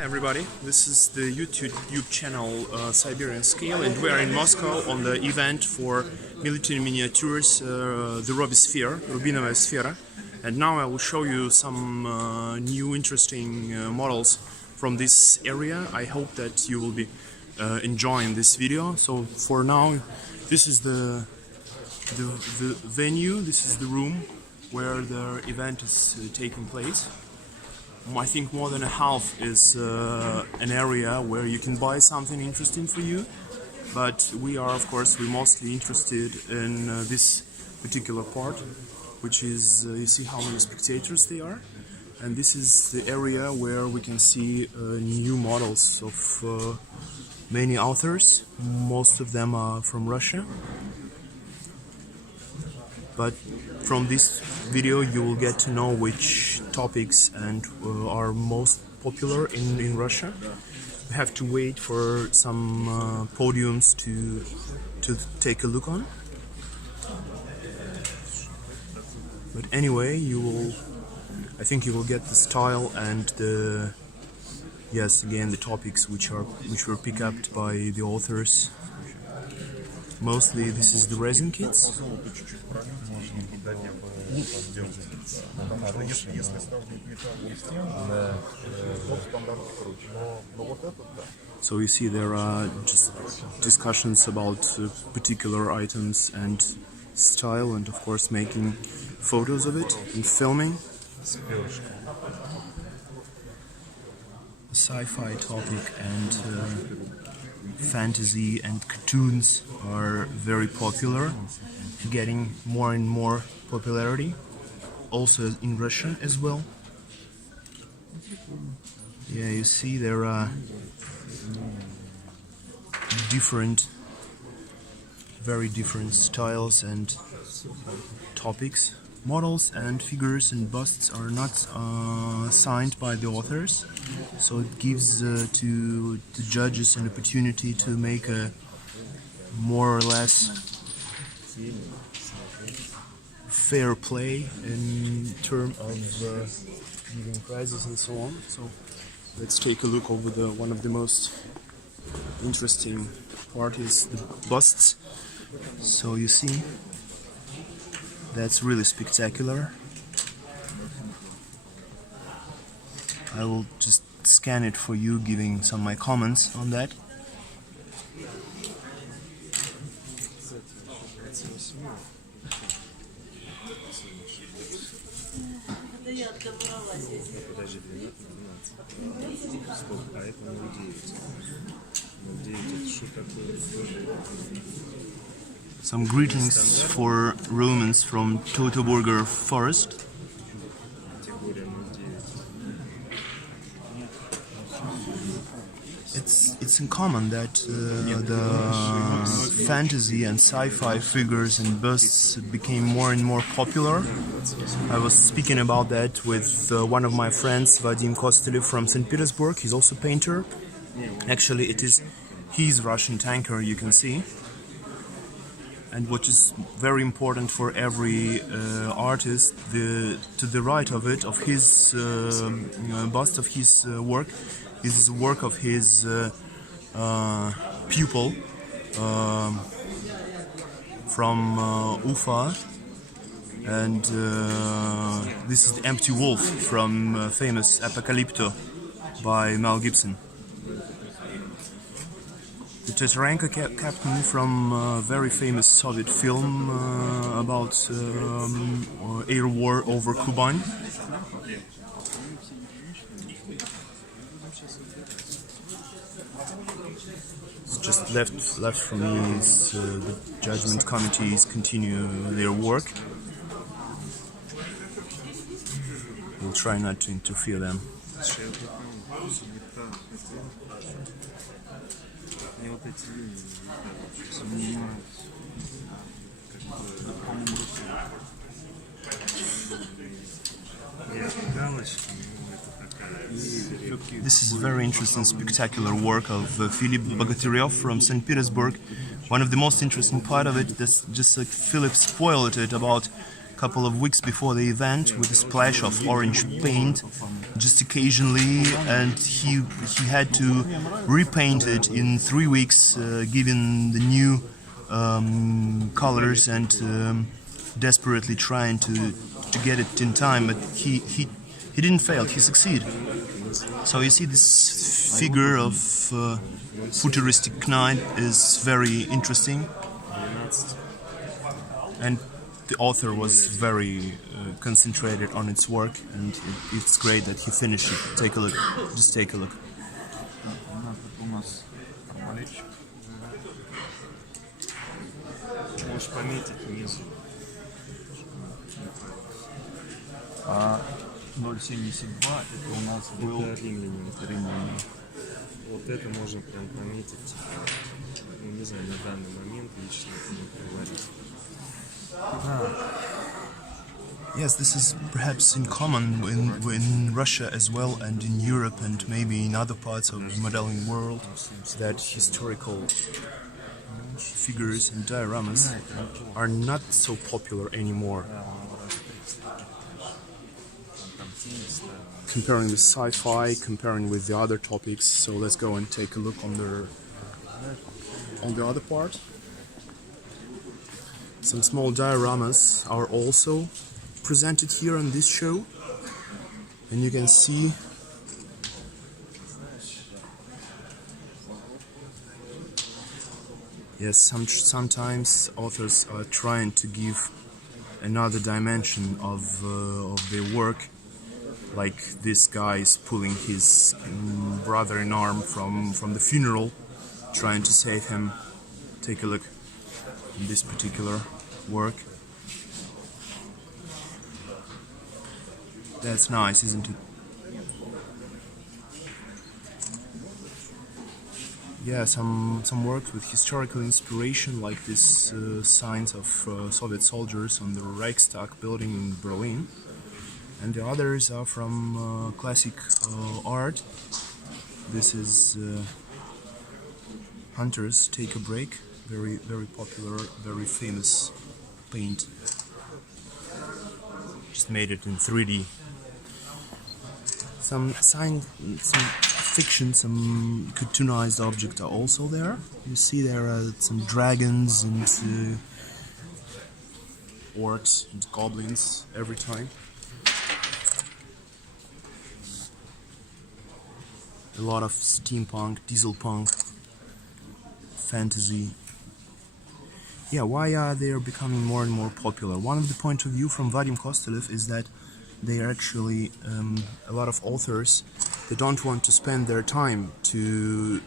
Hi everybody, this is the YouTube channel Siberian Scale, and we are in Moscow on the event for military miniatures, the Rubиновая сфера. And now I will show you some new interesting models from this area. I hope that you will be enjoying this video. So for now, this is the venue, this is the room where the event is taking place. I think more than a half is an area where you can buy something interesting for you, but we're mostly interested in this particular part, which is you see how many spectators there are, and this is the area where we can see new models of many authors. Most of them are from Russia, but from this video you will get to know which topics are most popular in Russia. We have to wait for some podiums to take a look on. But anyway, I think you will get the style and the topics which were picked up by the authors. Mostly this is the resin kits. So you see there are just discussions about particular items and style, and of course making photos of it and filming. Sci-fi topic and fantasy and cartoons are very popular, getting more and more popularity, also in Russia as well. Yeah, you see there are very different styles and topics. Models and figures and busts are not signed by the authors, so it gives to the judges an opportunity to make a more or less fair play in terms of giving prizes and so on. So let's take a look over one of the most interesting part is the busts. So you see, that's really spectacular. I will just scan it for you, giving some of my comments on that. Some greetings for Romans from Teutoburger Forest. It's in common that the fantasy and sci-fi figures and busts became more and more popular. I was speaking about that with one of my friends, Vadim Kostelev from St. Petersburg. He's also a painter. Actually, he's Russian tanker, you can see. And what is very important for every artist, to the right of it, of his bust of his work, is the work of his pupil from Ufa, and this is the Empty Wolf from famous Apocalypto by Mel Gibson. The Tatarenko captain from a very famous Soviet film about air war over Kuban. Just left from me is the judgment committees continue their work. We'll try not to interfere them. This is very interesting, spectacular work of Philip Bogotyrev from St. Petersburg. One of the most interesting part of it is just like Philip spoiled it about a couple of weeks before the event with a splash of orange paint just occasionally, and he had to repaint it in 3 weeks, given the new colors, and desperately trying to get it in time, but he didn't fail, he succeeded. So you see, this figure of futuristic knight is very interesting, and the author was very concentrated on its work, and it's great that he finished it. Take a look, just take a look. Можешь пометить внизу. 0,72 это у нас был римлянин. Вот это можно прям пометить. Ну, не знаю, на данный момент лично это не говорит. Yes, this is perhaps in common in Russia as well, and in Europe, and maybe in other parts of the modeling world, that historical figures and dioramas are not so popular anymore. Comparing with sci-fi, comparing with the other topics, so let's go and take a look on the other part. Some small dioramas are also presented here on this show, and you can see yes, sometimes authors are trying to give another dimension of their work, like this guy is pulling his brother in arm from the funeral, trying to save him. Take a look at this particular work. That's nice, isn't it? Yeah, some works with historical inspiration, like this signs of Soviet soldiers on the Reichstag building in Berlin, and the others are from classic art. This is Hunters Take a Break, very popular, very famous paint. Just made it in 3D. Some fiction, some cartoonized objects are also there. You see there are some dragons and orcs and goblins every time. A lot of steampunk, dieselpunk, fantasy. Yeah, why are they becoming more and more popular? One of the point of view from Vadim Kostelev is that they are actually a lot of authors. They don't want to spend their time to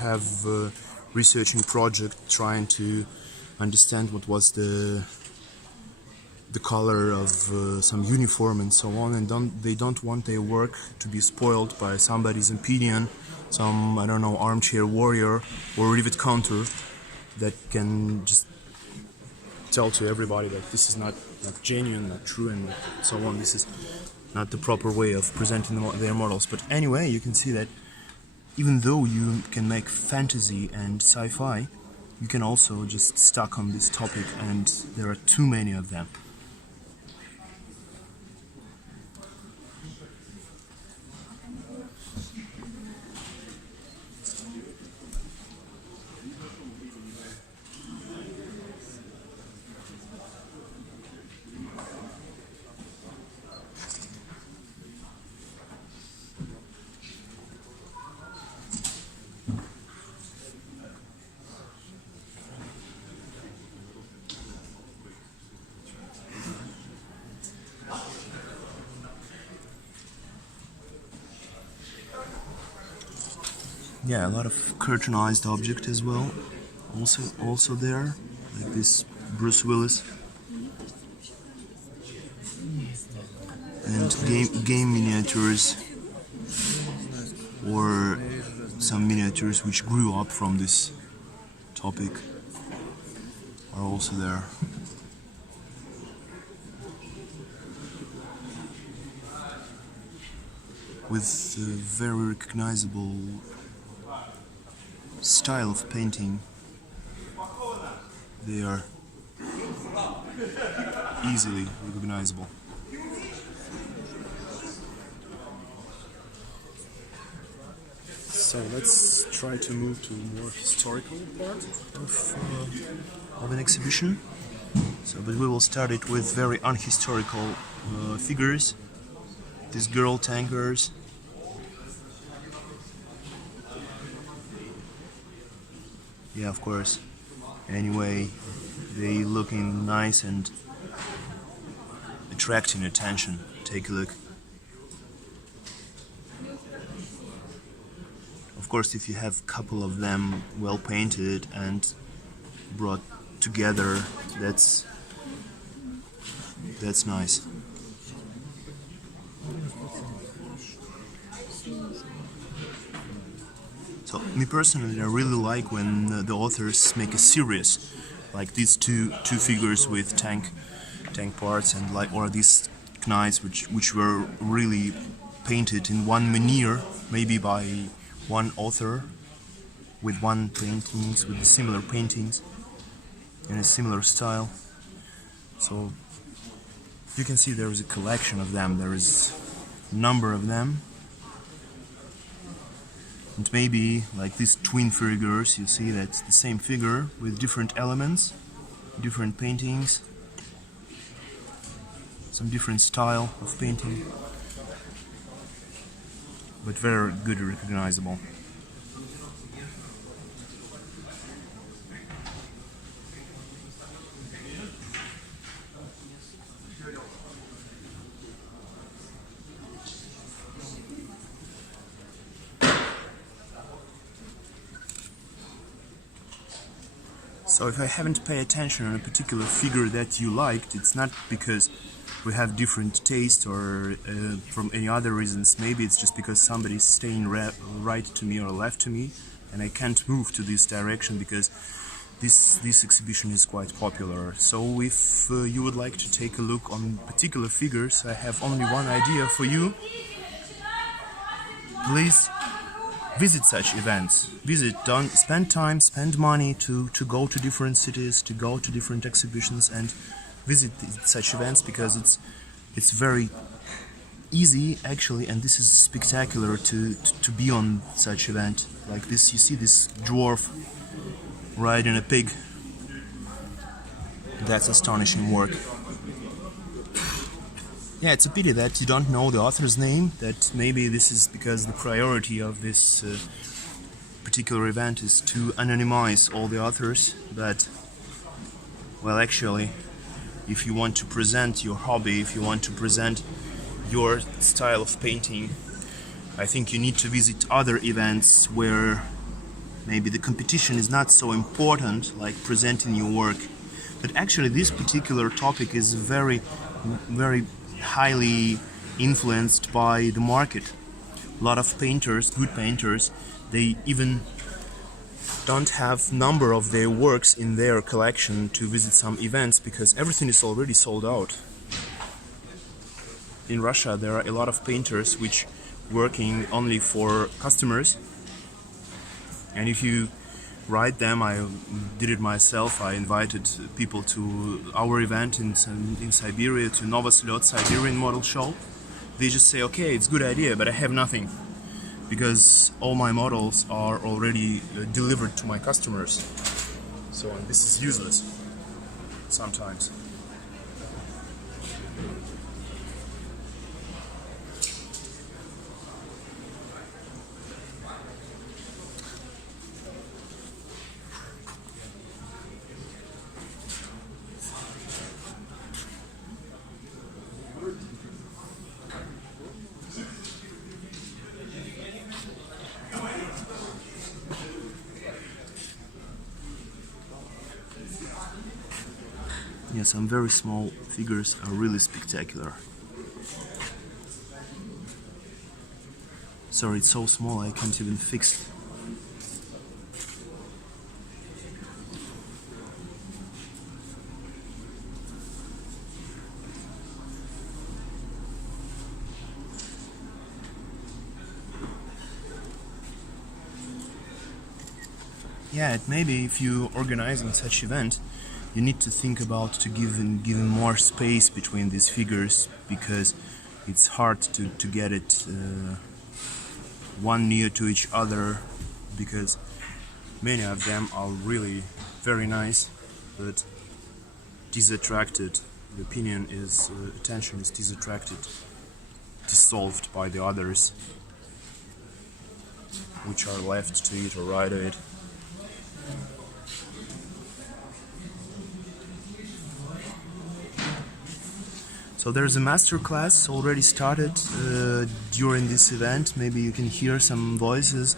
have a researching project trying to understand what was the color of some uniform and so on, and they don't want their work to be spoiled by somebody's opinion, some, I don't know, armchair warrior or rivet counter that can just tell to everybody that this is not genuine, not true, and so on. This is not the proper way of presenting their models. But anyway, you can see that even though you can make fantasy and sci-fi, you can also just stuck on this topic, and there are too many of them. Yeah, a lot of curtainized object as well. Also there, like this Bruce Willis. And game miniatures, or some miniatures which grew up from this topic, are also there. With a very recognizable style of painting. They are easily recognizable. So let's try to move to a more historical part of an exhibition. So, but we will start it with very unhistorical figures. These girl tankers. Yeah, of course. Anyway, they looking nice and attracting attention. Take a look. Of course, if you have a couple of them well painted and brought together, that's nice. So, me personally, I really like when the authors make a series, like these two figures with tank parts, and like, or these knights which were really painted in one veneer, maybe by one author, with one paintings, with similar paintings in a similar style. So you can see there is a collection of them. There is a number of them. And maybe, like these twin figures, you see that's the same figure with different elements, different paintings, some different style of painting, but very good, recognizable. So if I haven't paid attention on a particular figure that you liked, it's not because we have different taste or from any other reasons. Maybe it's just because somebody's staying right to me or left to me, and I can't move to this direction because this exhibition is quite popular. So if you would like to take a look on particular figures, I have only one idea for you. Please visit such events. Spend time, spend money to go to different cities, to go to different exhibitions and visit such events, because it's very easy actually, and this is spectacular to be on such event like this. You see this dwarf riding a pig. That's astonishing work. Yeah, it's a pity that you don't know the author's name, that maybe this is because the priority of this particular event is to anonymize all the authors, but, well, actually, if you want to present your hobby, if you want to present your style of painting, I think you need to visit other events where maybe the competition is not so important, like presenting your work. But actually, this particular topic is very, very highly influenced by the market. A lot of painters, good painters, they even don't have number of their works in their collection to visit some events because everything is already sold out. In Russia there are a lot of painters which working only for customers, and if you write them, I did it myself, I invited people to our event in Siberia, to Novoslot Siberian Model Show. They just say, okay, it's a good idea, but I have nothing, because all my models are already delivered to my customers. So this is useless sometimes. Yeah, some very small figures are really spectacular. Sorry, it's so small I can't even fix it. Yeah, maybe if you organizing such event, you need to think about to giving more space between these figures, because it's hard to get it one near to each other, because many of them are really very nice, but disattracted. The opinion is, attention is disattracted, dissolved by the others, which are left to it or right of it. So there's a master class already started during this event. Maybe you can hear some voices,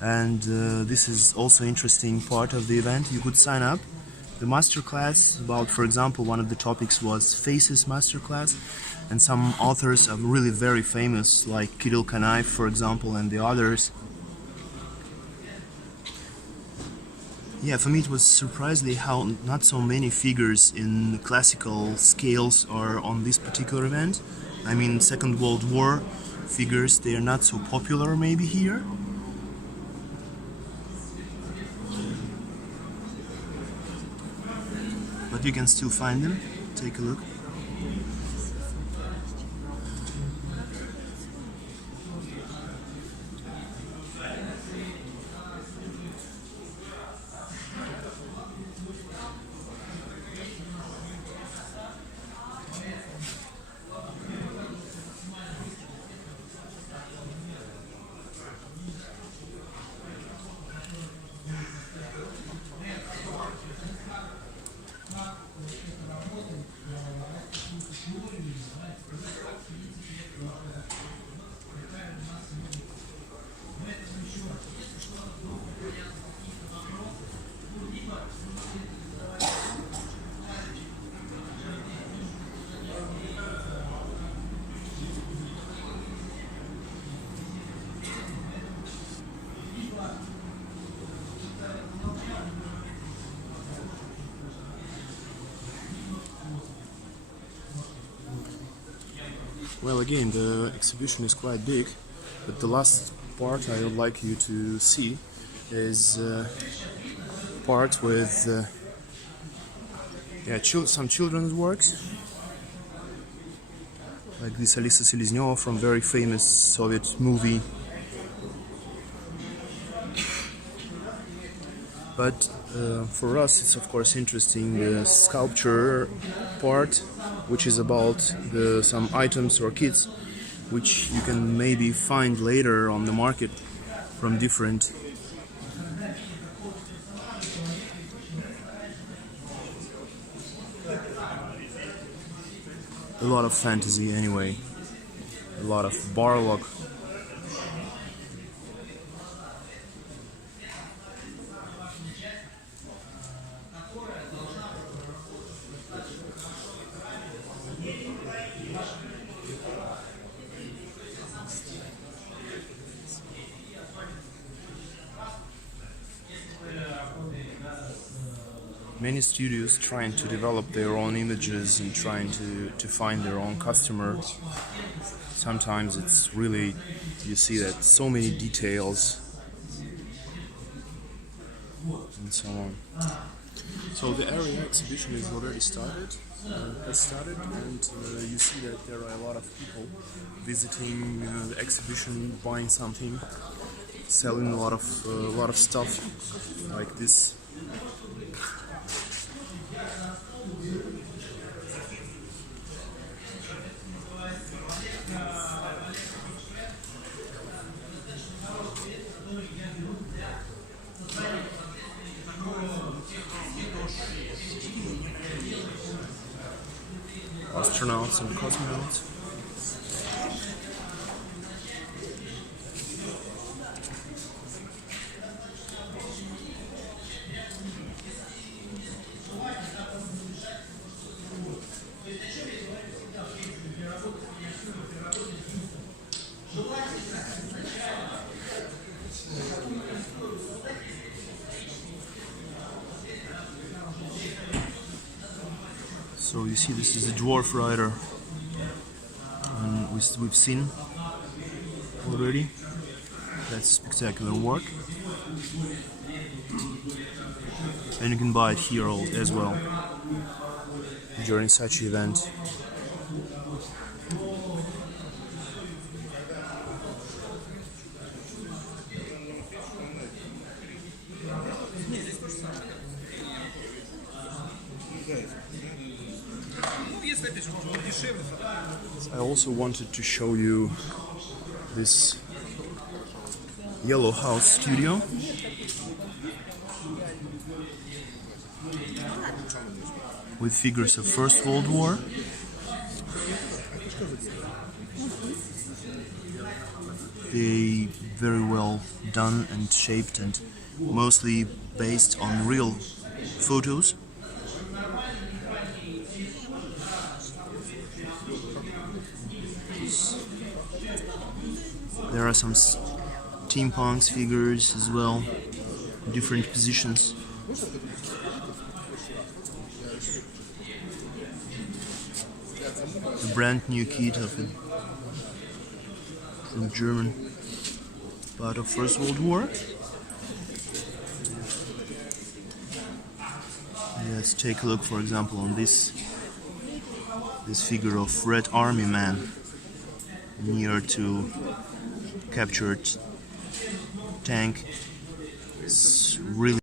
and this is also interesting part of the event. You could sign up. The master class about, for example, one of the topics was Faces master class, and some authors are really very famous, like Kirill Kanaev, for example, and the others. Yeah, for me it was surprisingly how not so many figures in classical scales are on this particular event. I mean, Second World War figures, they are not so popular maybe here. But you can still find them. Take a look. Well, again, the exhibition is quite big, but the last part I would like you to see is part with some children's works, like this Alisa Selezneva from very famous Soviet movie. But for us, it's of course interesting the sculpture part, which is about some items or kits which you can maybe find later on the market from different a lot of fantasy anyway, a lot of Barlock. Many studios trying to develop their own images and trying to find their own customer. Sometimes it's really, you see that so many details and so on. So the area exhibition is already started, and you see that there are a lot of people visiting the exhibition, buying something, selling a lot of stuff like this. Astronauts and cosmonauts. So you see, this is a dwarf rider, and we've seen already. That's spectacular work, and you can buy it here as well during such event. I also wanted to show you this yellow house studio. With figures of First World War. They very well done and shaped and mostly based on real photos. There are some steampunk figures as well, different positions. A brand new kit of it from German part of First World War. Let's take a look, for example, on this figure of Red Army man near to captured tank. It's really